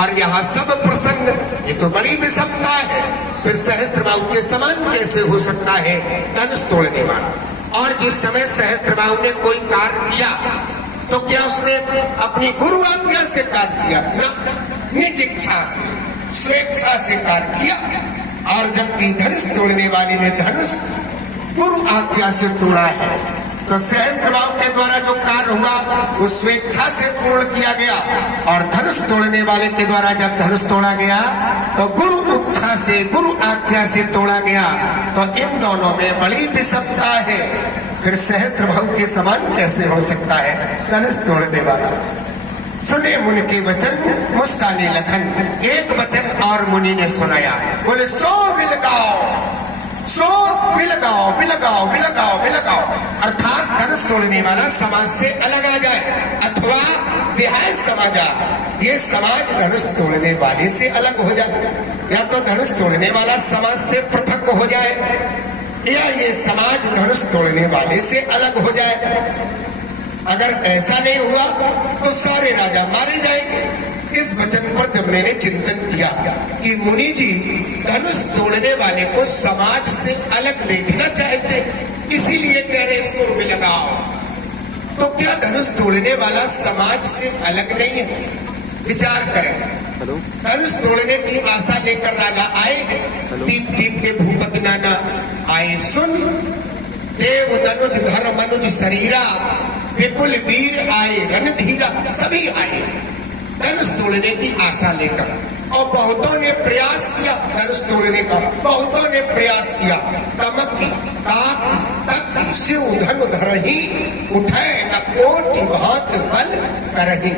और यहाँ सब प्रसन्न, ये तो बड़ी विषमता है। फिर सहस्त्रबाहु के समान कैसे हो सकता है धनुष तोड़ने वाला? और जिस समय सहस्त्रबाहु ने कोई कार्य किया तो क्या उसने अपनी गुरु आज्ञा से कार्य किया? ना, निज इच्छा से, स्वेच्छा से कार्य किया। और जबकि धनुष तोड़ने वाले ने धनुष गुरु आज्ञा से तोड़ा है, तो सहस्त्रबाहु के द्वारा जो कार्य हुआ वो स्वेच्छा से पूर्ण किया गया। और धनुष तोड़ने वाले के द्वारा जब धनुष तोड़ा गया तो गुरु इच्छा से, गुरु आज्ञा से तोड़ा गया। तो इन दोनों में बड़ी विषमता है। फिर सहस्त्रबाहु के समान कैसे हो सकता है धनुष तोड़ने वाला? सुने मुनि के वचन मुस्काने लखन। एक वचन और मुनि ने सुनाया, बोले सो बिलगाओ, सो बिलगाओ, बिलगाओ, बिलगाओ, बिलगाओ। अर्थात धनुष तोड़ने वाला समाज से अलग आ जाए अथवा विहाय समाज आ, ये समाज धनुष तोड़ने वाले से अलग हो जाए, या तो धनुष तोड़ने वाला समाज से पृथक हो जाए, या ये समाज धनुष तोड़ने वाले से अलग हो जाए। अगर ऐसा नहीं हुआ तो सारे राजा मारे जाएंगे। इस वचन पर जब मैंने चिंतन किया कि मुनि जी धनुष तोड़ने वाले को समाज से अलग देखना चाहते, इसीलिए कह रहे सुर में लगाओ, तो क्या धनुष तोड़ने वाला समाज से अलग नहीं है? विचार करें। धनुष तोड़ने की आशा लेकर राजा आए, टीप टीप के भूपति नाना आए सुन, देव तनुज धर मनुज शरीरा, विपुल वीर आए रणधीरा, सभी आए धनुष तोड़ने की आशा लेकर। और बहुतों ने प्रयास किया धनुष तोड़ने का, बहुतों ने प्रयास किया। तमकी ताकी तकी शिव धनु धरही, उठे न कोटि बहुत बल करही,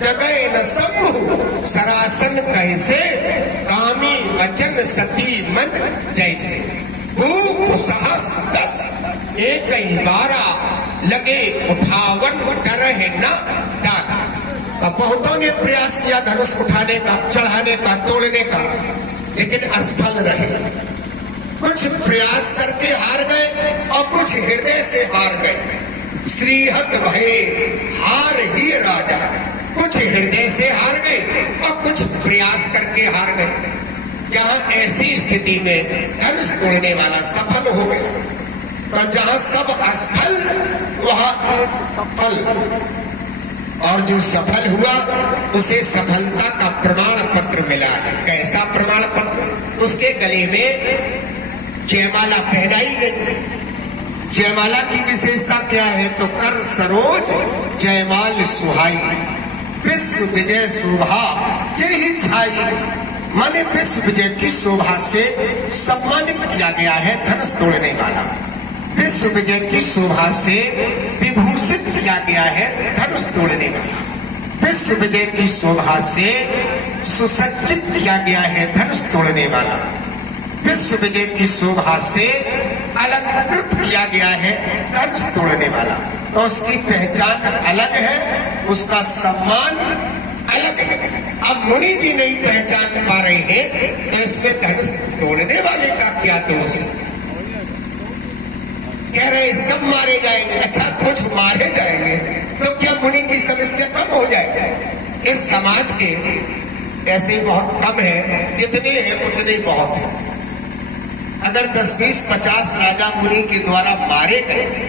जगय न शंभु सरासन कैसे, कामी वचन सती मन जैसे। भूप सहस 10 एक ही 12, लगे उठावन करहे न डाक। अब बहुतों ने प्रयास किया धनुष उठाने का, चढ़ाने का, तोड़ने का, लेकिन असफल रहे। कुछ प्रयास करके हार गए और कुछ हृदय से हार गए। श्रीहत भये हार ही राजा, कुछ हृदय से हार गए और कुछ प्रयास करके हार गए। जहां ऐसी स्थिति में धनुष तोड़ने वाला सफल हो गया, तो जहां सब असफल वहां सफल, और जो सफल हुआ उसे सफलता का प्रमाण पत्र मिला है। कैसा प्रमाण पत्र? उसके गले में जयमाला पहनाई गई। जयमाला की विशेषता क्या है? तो कर सरोज जयमाल सुहाई, विश्व विजय शोभा जय छाई। माने विश्व विजय की शोभा से सम्मानित किया गया है धनुष तोड़ने वाला, विश्व विजय की शोभा से विभूषित किया गया है धनुष तोड़ने वाला, विश्व विजय की शोभा से सुसज्जित किया गया है धनुष तोड़ने वाला, विश्व विजय की शोभा से अलंकृत किया गया है धनुष तोड़ने वाला। तो उसकी पहचान अलग है, उसका सम्मान अलग है। अब मुनि जी नहीं पहचान पा रहे हैं, तो इसमें धनुष तोड़ने वाले का क्या दोष? कह रहे सब मारे जाएंगे। अच्छा, कुछ मारे जाएंगे तो क्या मुनि की समस्या कम हो जाएगी? इस समाज के ऐसे बहुत कम है, जितने हैं उतने बहुत हैं। अगर 10, 20, 50 राजा मुनि के द्वारा मारे गए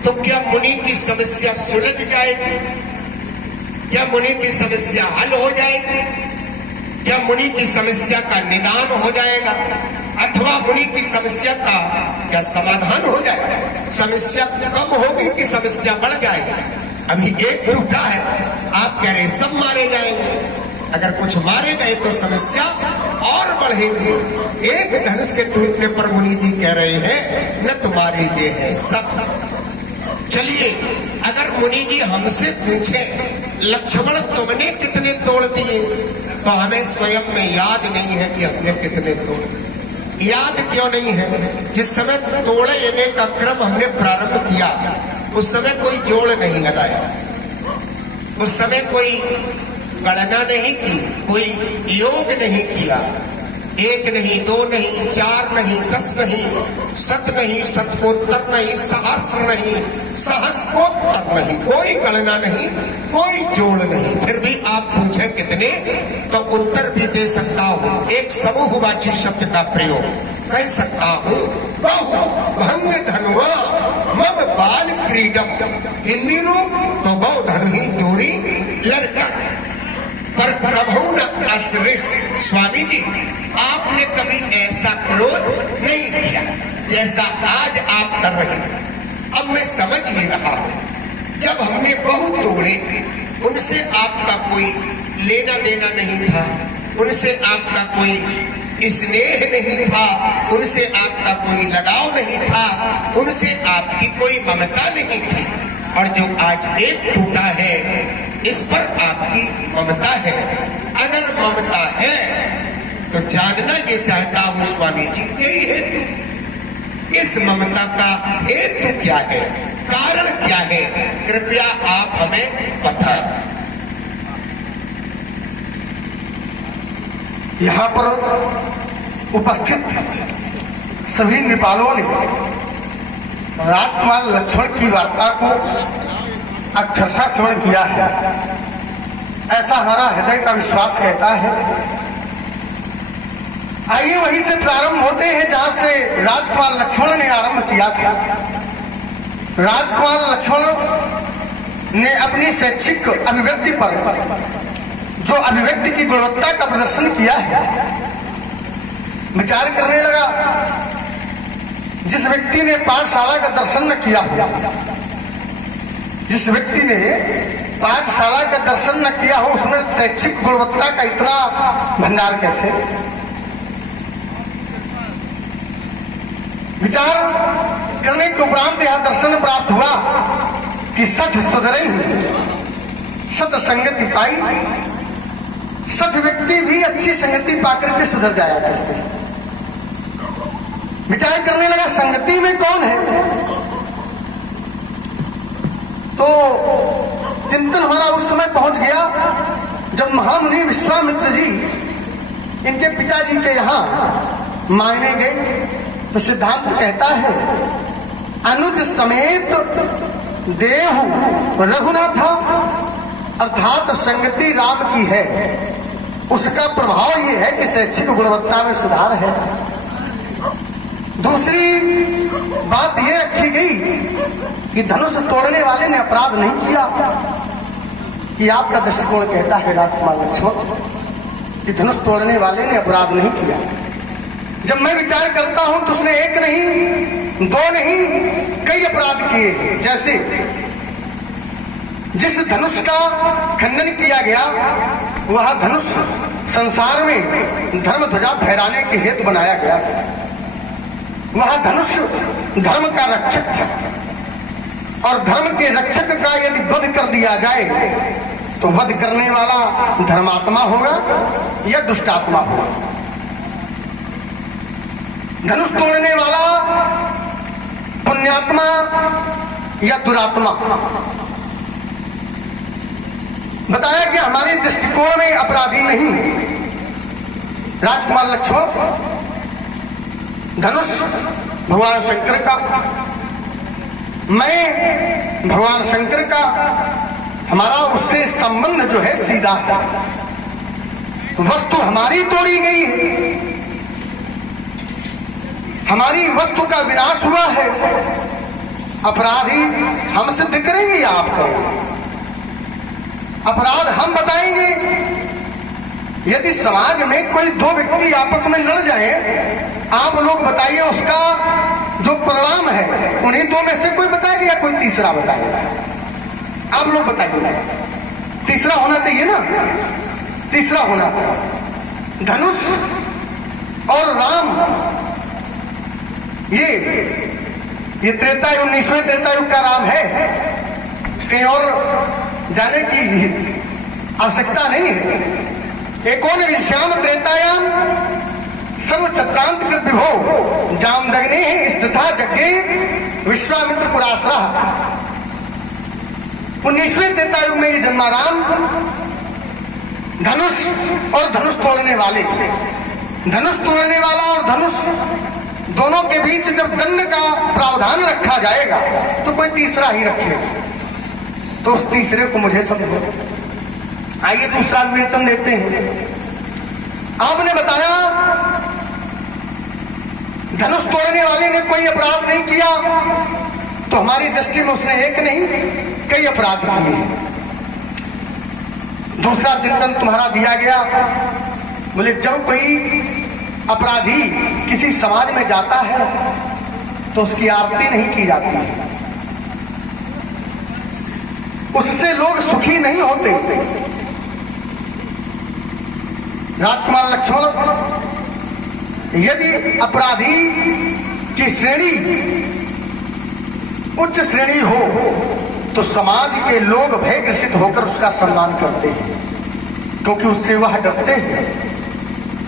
तो क्या मुनि की समस्या सुलझ जाएगी? क्या मुनि की समस्या हल हो जाएगी? क्या मुनि की समस्या का निदान हो जाएगा? अथवा मुनि की समस्या का क्या समाधान हो जाएगा? समस्या कम होगी कि समस्या बढ़ जाएगी? अभी एक टूटा है, आप कह रहे सब मारे जाएंगे। अगर कुछ मारे गए तो समस्या और बढ़ेगी। एक धनुष के टूटने पर मुनि जी कह रहे हैं न तुम्हारे ये है सब। चलिए, अगर मुनि जी हमसे पूछे लक्ष्मण तुमने कितने तोड़ दिए, तो हमें स्वयं में याद नहीं है कि हमने कितने तोड़े। याद क्यों नहीं है? जिस समय तोड़ने का क्रम हमने प्रारंभ किया उस समय कोई जोड़ नहीं लगाया, उस समय कोई गणना नहीं की, कोई योग नहीं किया। एक नहीं, दो नहीं, चार नहीं, 10 नहीं, 7 नहीं, शतकोत्तर नहीं, सहस्र नहीं, सहस्रोत्तर नहीं, कोई गणना नहीं, कोई जोड़ नहीं। फिर भी आप पूछे कितने, तो उत्तर भी दे सकता हूं। एक समूहवाची शब्द का प्रयोग कह सकता हूं, बहु भंग धनुआ मम बाल क्रीडम। हिंदी रूप तो बहु धनु ही दूरी लड़का, पर कभू न असृष। स्वामी जी, आपने कभी ऐसा क्रोध नहीं किया जैसा आज आप कर रहे हैं। अब मैं समझ ही रहा हूं, जब हमने बहुत तोड़े, उनसे आपका कोई लेना देना नहीं था, उनसे आपका कोई स्नेह नहीं था, उनसे आपका कोई लगाव नहीं था, उनसे आपकी कोई ममता नहीं थी। और जो आज एक टूटा है, इस पर आपकी ममता है। अगर ममता है तो जानना ये चाहता हूं स्वामी जी, यही हेतु, इस ममता का हेतु क्या है, कारण क्या है, कृपया आप हमें बताएं। यहाँ पर उपस्थित सभी नृपालों ने राजकुमार लक्ष्मण की वार्ता को अक्षरशः श्रवण किया है, ऐसा हमारा हृदय का विश्वास कहता है। आइए वहीं से प्रारंभ होते हैं जहां से राजकुमार लक्ष्मण ने आरंभ किया था। राजकुमार लक्ष्मण ने अपनी शैक्षिक अभिव्यक्ति पर जो अभिव्यक्ति की गुणवत्ता का प्रदर्शन किया है, विचार करने लगा। जिस व्यक्ति ने पाठशाला का दर्शन न किया हो, जिस व्यक्ति ने पाठशाला का दर्शन न किया हो, उसमें शैक्षिक गुणवत्ता का इतना भंडार कैसे? विचार करने के उपरांत यह दर्शन प्राप्त हुआ कि सठ सुधरे, सत संगति पाई। सठ व्यक्ति भी अच्छी संगति पाकर के सुधर जाया करते हैं। विचार करने लगा संगति में कौन है, तो चिंतन हमारा उस समय पहुंच गया जब महामुनि विश्वामित्र जी इनके पिताजी के यहाँ मांगने गए। तो सिद्धांत कहता है, अनुज समेत देहु रघुनाथ, अर्थात संगति राम की है। उसका प्रभाव यह है कि शैक्षिक गुणवत्ता में सुधार है। दूसरी बात यह रखी गई कि धनुष तोड़ने वाले ने अपराध नहीं किया। कि आपका दृष्टिकोण कहता है राजकुमार लक्ष्मण कि धनुष तोड़ने वाले ने अपराध नहीं किया। जब मैं विचार करता हूं तो उसने एक नहीं, दो नहीं, कई अपराध किए। जैसे जिस धनुष का खंडन किया गया, वह धनुष संसार में धर्म ध्वजा फहराने के हेतु बनाया गया था। वह धनुष धर्म का रक्षक था, और धर्म के रक्षक का यदि वध कर दिया जाए तो वध करने वाला धर्मात्मा होगा या दुष्टात्मा होगा। धनुष तोड़ने वाला पुण्यात्मा या दुरात्मा। बताया कि हमारे दृष्टिकोण में अपराधी नहीं। राजकुमार लक्ष्मण, धनुष भगवान शंकर का, मैं भगवान शंकर का, हमारा उससे संबंध जो है सीधा है। वस्तु हमारी तोड़ी गई है, हमारी वस्तु का विनाश हुआ है। अपराधी हम सिद्ध करेंगे या आप करेंगे? अपराध हम बताएंगे। यदि समाज में कोई दो व्यक्ति आपस में लड़ जाए, आप लोग बताइए उसका जो परिणाम है, उन्हीं दो में से कोई बताएगा या कोई तीसरा बताएगा? आप लोग बताइए। तीसरा होना चाहिए ना, तीसरा होना चाहिए। धनुष और राम, ये त्रेता युग, 19वें त्रेता युग का राम है। कहीं और जाने की आवश्यकता नहीं है। एकोन विश्याम त्रेतायाम सर्व चक्रांत कृत विभो जामदग्ने स्थिता जग्गे विश्वामित्र पुरासरा। 19वें त्रेता युग में ये जन्मा राम, धनुष और धनुष तोड़ने वाले धनुष तोड़ने वाला और धनुष दोनों के बीच जब दंड का प्रावधान रखा जाएगा तो कोई तीसरा ही रखेगा। तो उस तीसरे को मुझे समझो। आइए दूसरा विवेचन देते हैं। आपने बताया धनुष तोड़ने वाले ने कोई अपराध नहीं किया, तो हमारी दृष्टि में उसने एक नहीं कई अपराध किए। दूसरा चिंतन तुम्हारा दिया गया, बोले जब कोई अपराधी किसी समाज में जाता है तो उसकी आरती नहीं की जाती है, उससे लोग सुखी नहीं होते। राजकुमार लक्ष्मण, यदि अपराधी की श्रेणी उच्च श्रेणी हो तो समाज के लोग भय ग्रसित होकर उसका सम्मान करते हैं, क्योंकि उससे वह डरते हैं,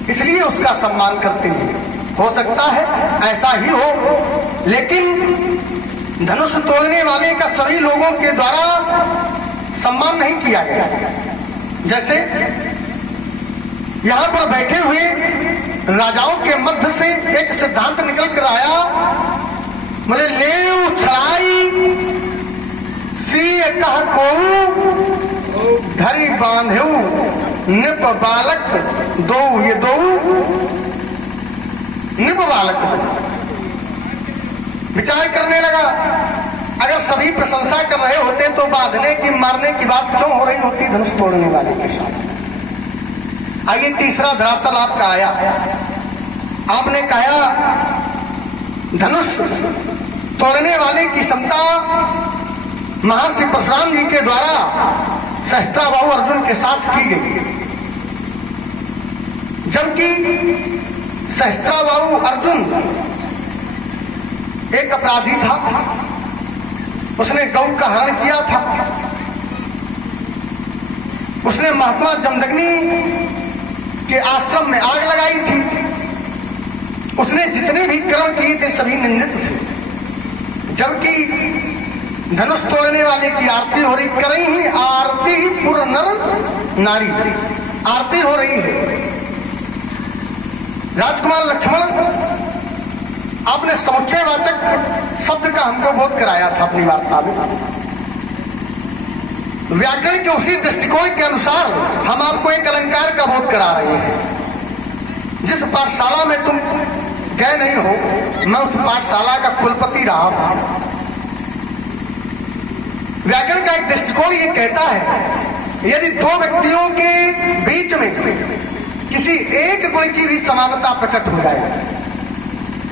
इसलिए उसका सम्मान करते हैं। हो सकता है ऐसा ही हो, लेकिन धनुष तोड़ने वाले का सभी लोगों के द्वारा सम्मान नहीं किया गया। जैसे यहां पर बैठे हुए राजाओं के मध्य से एक सिद्धांत निकल कर आया, बोले ले छड़ाई सी कह को धरी बांधेऊ निप बालक दो, ये दो निप बालक। विचार करने लगा, अगर सभी प्रशंसा कर रहे होते तो बांधने की मारने की बात क्यों हो रही होती धनुष तोड़ने वाले के साथ। आइए तीसरा धरातल आपका आया। आपने कहा धनुष तोड़ने वाले की क्षमता महर्षि परशुराम जी के द्वारा सहस्त्राबाहु अर्जुन के साथ की गई, जबकि सहस्त्राबाहु अर्जुन एक अपराधी था, उसने गौ का हरण किया था, उसने महात्मा जमदग्नि के आश्रम में आग लगाई थी, उसने जितने भी कर्म किए थे सभी निंदित थे। जबकि धनुष तोड़ने वाले की आरती हो रही, करें ही आरती पुर नर नारी, आरती हो रही है। राजकुमार लक्ष्मण, आपने समुच्चयवाचक शब्द का हमको बोध कराया था अपनी वार्ता में। व्याकरण के उसी दृष्टिकोण के अनुसार हम आपको एक अलंकार का बोध करा रहे हैं। जिस पाठशाला में तुम गए नहीं हो, मैं उस पाठशाला का कुलपति रहा हूं। व्याकरण का एक दृष्टिकोण ये कहता है, यदि दो व्यक्तियों के बीच में किसी एक गुण की भी समानता प्रकट हो जाए,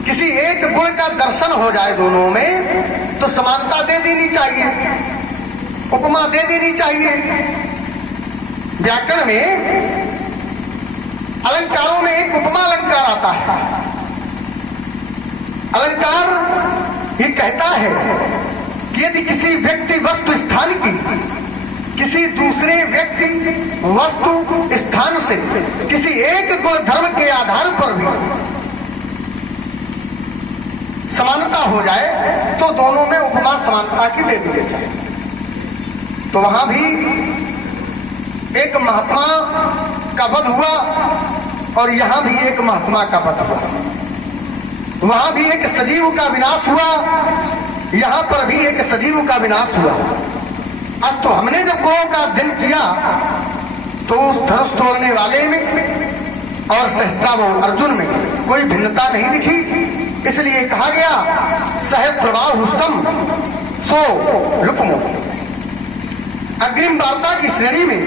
किसी एक गुण का दर्शन हो जाए दोनों में, तो समानता दे देनी चाहिए, उपमा दे देनी चाहिए। व्याकरण में अलंकारों में एक उपमा अलंकार आता है। अलंकार ये कहता है कि यदि किसी व्यक्ति वस्तु स्थान की किसी दूसरे व्यक्ति वस्तु स्थान से किसी एक गुण धर्म के आधार पर भी समानता हो जाए तो दोनों में उपमा समानता की दे देनी चाहिए। तो वहां भी एक महात्मा का वध हुआ और यहां भी एक महात्मा का वध हुआ। वहां भी एक सजीव का विनाश हुआ, यहां पर भी एक सजीव का विनाश हुआ। आज तो हमने जब गुणों का अध्ययन किया तो उस धनुष तोड़ने वाले में और सहस्त्राबाहु अर्जुन में कोई भिन्नता नहीं दिखी, इसलिए कहा गया सहस्त्रबाहु सम सो रुकमो। अग्रिम वार्ता की श्रेणी में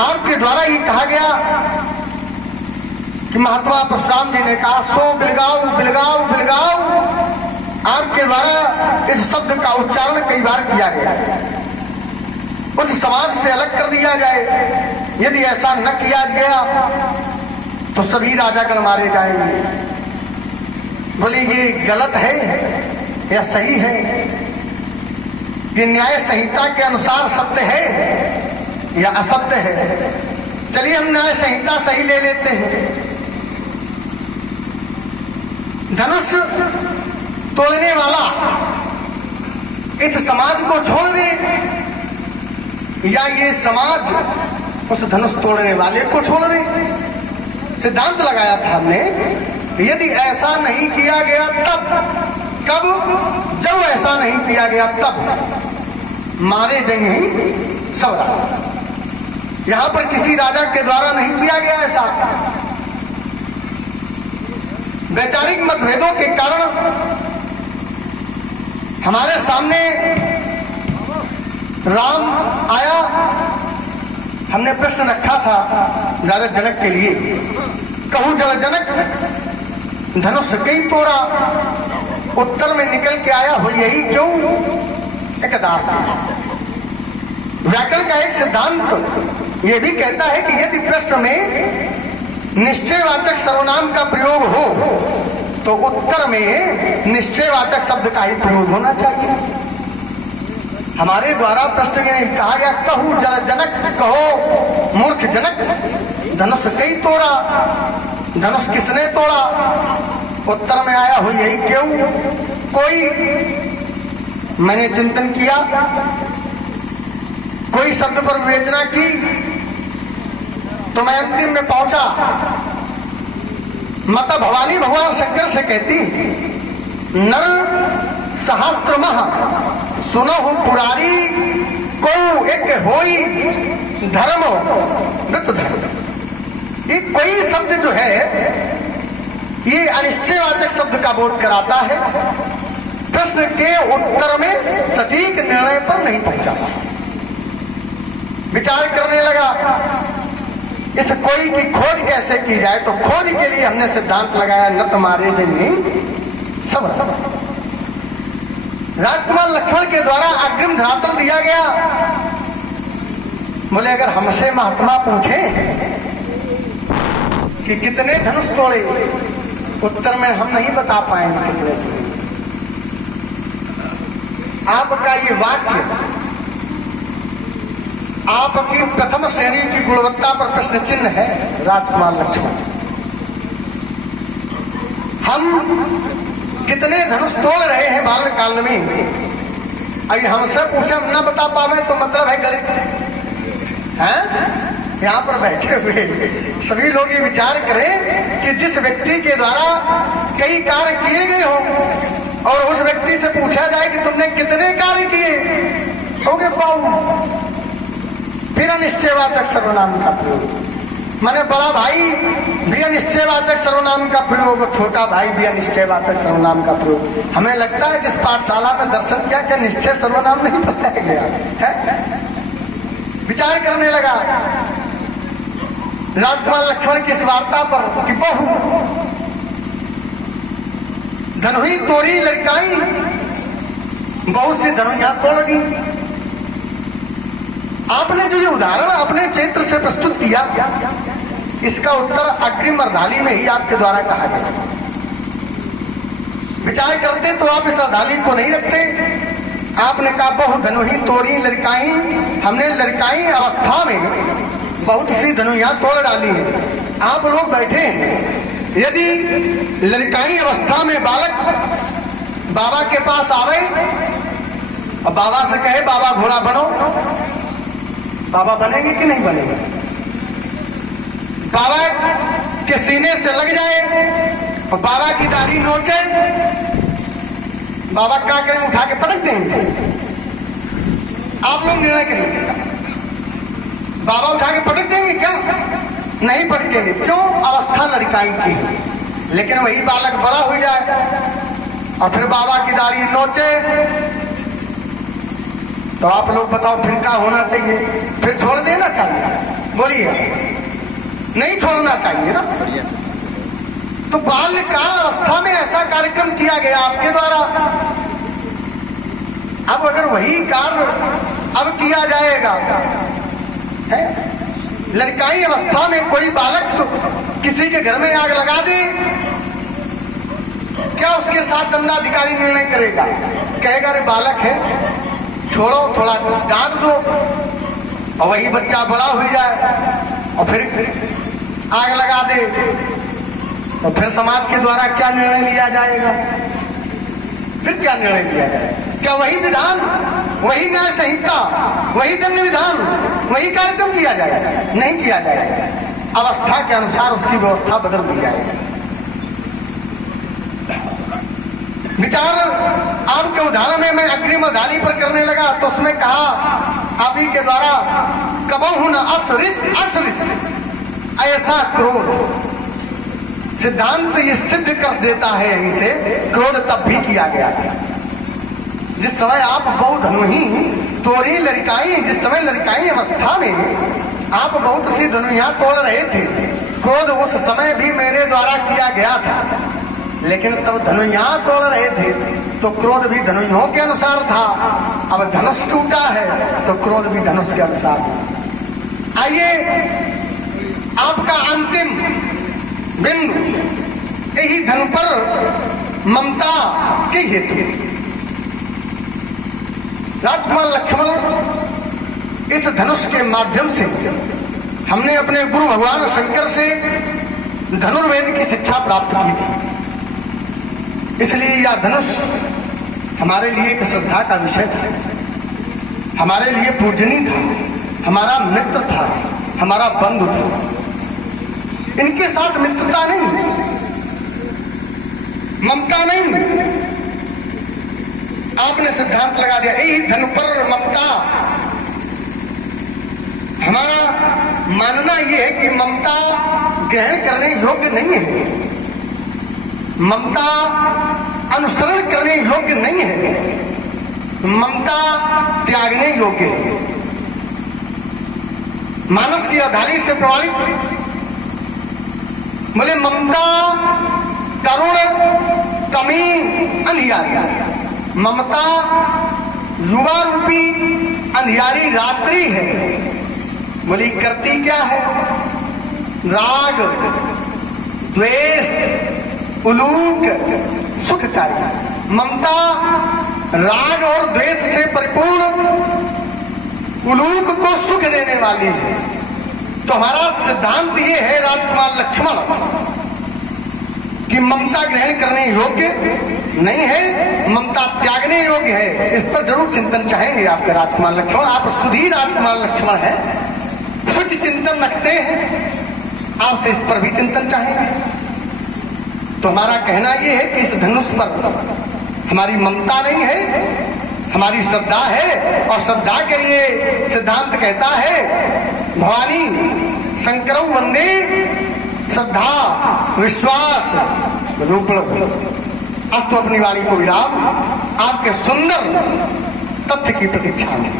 आपके द्वारा ये कहा गया कि महात्मा परशुराम जी ने कहा सो बिलगाओ बिलगाओ बिलगाओ। आपके द्वारा इस शब्द का उच्चारण कई बार किया गया, उस समाज से अलग कर दिया जाए। यदि ऐसा न किया गया तो सभी राजागण मारे जाएंगे। बोले ये गलत है या सही है? ये न्याय संहिता के अनुसार सत्य है या असत्य है? चलिए हम न्याय संहिता सही ले लेते हैं। धनुष तोड़ने वाला इस समाज को छोड़ दे या ये समाज उस धनुष तोड़ने वाले को छोड़ दे? सिद्धांत लगाया था हमने, यदि ऐसा नहीं किया गया तब, कब? जब ऐसा नहीं किया गया तब मारे जाएंगे सब राजा। यहां पर किसी राजा के द्वारा नहीं किया गया ऐसा। वैचारिक मतभेदों के कारण हमारे सामने राम आया, हमने प्रश्न रखा था राजा जनक के लिए, कहूं जल जनक धनुष कई तोड़ा, उत्तर में निकल के आया हो यही क्यों एक दास। व्याकरण का एक सिद्धांत यह भी कहता है कि यदि प्रश्न में निश्चयवाचक सर्वनाम का प्रयोग हो तो उत्तर में निश्चयवाचक शब्द का ही प्रयोग होना चाहिए। हमारे द्वारा प्रश्न में कहा गया कहूं जल जनक, कहो मूर्ख जनक धनुष कई तोड़ा, धनुष किसने तोड़ा? उत्तर में आया हो यही क्यों। कोई मैंने चिंतन किया, कोई शब्द पर विवेचना की तो मैं अंतिम में पहुंचा। माता भवानी भगवान शंकर से कहती, नर सहस्त्र मह सुनो पुरारी, को एक होई धर्म मृत धर्म। ये कोई शब्द जो है ये अनिश्चयवाचक शब्द का बोध कराता है, प्रश्न के उत्तर में सटीक निर्णय पर नहीं पहुंचा। विचार करने लगा इस कोई की खोज कैसे की जाए, तो खोज के लिए हमने सिद्धांत लगाया नत मारे जनी सब। राजकुमार लक्ष्मण के द्वारा अग्रिम धरातल दिया गया। बोले अगर हमसे महात्मा पूछे कि कितने धनुष तोड़े, उत्तर में हम नहीं बता पाएंगे कितने। आपका ये वाक्य आपकी प्रथम श्रेणी की गुणवत्ता पर प्रश्न चिन्ह है राजकुमार लक्ष्मण। हम कितने धनुष तोड़ रहे हैं बाल काल में, अभी हमसे पूछे हम ना बता पावे तो मतलब है गलत है। यहाँ पर बैठे हुए सभी लोग ये विचार करें कि जिस व्यक्ति के द्वारा कई कार्य किए गए हो और उस व्यक्ति से पूछा जाए कि तुमने कितने कार्य किए, हो गए पाऊ। फिर अनिश्चयवाचक सर्वनाम का प्रयोग, माने बड़ा भाई भी अनिश्चयवाचक सर्वनाम का प्रयोग, छोटा भाई भी अनिश्चयवाचक सर्वनाम का प्रयोग। हमें लगता है जिस पाठशाला में दर्शन किया क्या निश्चय सर्वनाम नहीं बताया गया है। विचार करने लगा राजकुमार लक्ष्मण की इस वार्ता पर कि बहु धनुही तोड़ी लड़काई, बहुत सी धनुइयां तोड़ दी। आपने जो ये उदाहरण अपने चरित्र से प्रस्तुत किया, इसका उत्तर अग्रिम अर्धाली में ही आपके द्वारा कहा गया। विचार करते तो आप इस अर्धाली को नहीं रखते। आपने कहा बहु धनुही तोड़ी लड़काई, हमने लड़काई अवस्था में बहुत सी धनुइयां तोड़ डाली है। आप लोग बैठे हैं, यदि लड़काई अवस्था में बालक बाबा के पास आवे और बाबा से कहे बाबा घोड़ा बनो, बाबा बनेंगे कि नहीं बनेंगे? बाबा के सीने से लग जाए और बाबा की दाढ़ी नोचे, बाबा क्या करें? उठा के पटक देंगे। आप लोग निर्णय करेंगे इसका। बाबा उठा के पटक देंगे क्या? नहीं पटकेंगे। क्यों? अवस्था लड़काई की है। लेकिन वही बालक बड़ा हो जाए और फिर बाबा की दाढ़ी नोचे, तो आप लोग बताओ फिर क्या होना चाहिए? फिर छोड़ देना चाहिए? बोलिए, नहीं छोड़ना चाहिए ना। तो बाल्यकाल अवस्था में ऐसा कार्यक्रम किया गया आपके द्वारा। अब अगर वही कार्य अब किया जाएगा है, लड़काई अवस्था में कोई बालक तो किसी के घर में आग लगा दे, क्या उसके साथ दंडाधिकारी निर्णय करेगा? कहेगा अरे बालक है, छोड़ो, थोड़ा डांट दो, और वही बच्चा बड़ा हो जाए और फिर आग लगा दे, तो फिर समाज के द्वारा क्या निर्णय लिया जाएगा? फिर क्या निर्णय लिया जाएगा? क्या वही विधान, वही न्याय संहिता, वही दंड विधान, वही कार्यक्रम किया जाएगा? नहीं किया जाएगा। अवस्था के अनुसार उसकी व्यवस्था बदल दी जाएगी। विचार आपके उदाहरण में मैं अग्रिम धाली पर करने लगा तो उसमें कहा आप ही के द्वारा कबहु न असरिस असरिस ऐसा क्रोध। सिद्धांत ये सिद्ध कर देता है यहीं से क्रोध तब भी किया गया था जिस समय आप बहुत धनुही तोड़ी लड़काई, जिस समय लड़काई अवस्था में आप बहुत सी धनुइयां तोड़ रहे थे। क्रोध उस समय भी मेरे द्वारा किया गया था, लेकिन तब धनुइयां तोड़ रहे थे तो क्रोध भी धनुइयों के अनुसार था। अब धनुष टूटा है तो क्रोध भी धनुष के अनुसार। आइए आपका अंतिम बिंदु यही धनु पर ममता के हेतु। राजकुमार लक्ष्मण इस धनुष के माध्यम से हमने अपने गुरु भगवान शंकर से धनुर्वेद की शिक्षा प्राप्त की थी, इसलिए यह धनुष हमारे लिए एक श्रद्धा का विषय था, हमारे लिए पूजनीय था, हमारा मित्र था, हमारा बंधु था। इनके साथ मित्रता नहीं, ममता नहीं, आपने सिद्धांत लगा दिया यही धनु पर ममता। हमारा मानना यह है कि ममता ग्रहण करने योग्य नहीं है, ममता अनुसरण करने योग्य नहीं है, ममता त्यागने योग्य है। मानस की आधारी से प्रमाणित बोले ममता तरुण तमी अंधियारी, ममता युवा रूपी अंधियारी रात्रि है। बोली करती क्या है? राग द्वेष उलूक सुखकारी। ममता राग और द्वेष से परिपूर्ण उलूक को सुख देने वाली है। तो हमारा सिद्धांत ये है राजकुमार लक्ष्मण कि ममता ग्रहण करने योग्य नहीं है, ममता त्यागने योग्य है। इस पर जरूर चिंतन चाहेंगे आपके राजकुमार लक्ष्मण। आप सुधी राजकुमार लक्ष्मण है, कुछ चिंतन रखते हैं, आपसे इस पर भी चिंतन चाहेंगे। तो हमारा कहना यह है कि इस धनुष पर हमारी ममता नहीं है, हमारी श्रद्धा है। और श्रद्धा के लिए सिद्धांत कहता है भवानी शंकरौ वंदे श्रद्धा विश्वास रूपण। अस्तु अपनी वाणी को विराम, आपके सुंदर तथ्य की प्रतीक्षा में।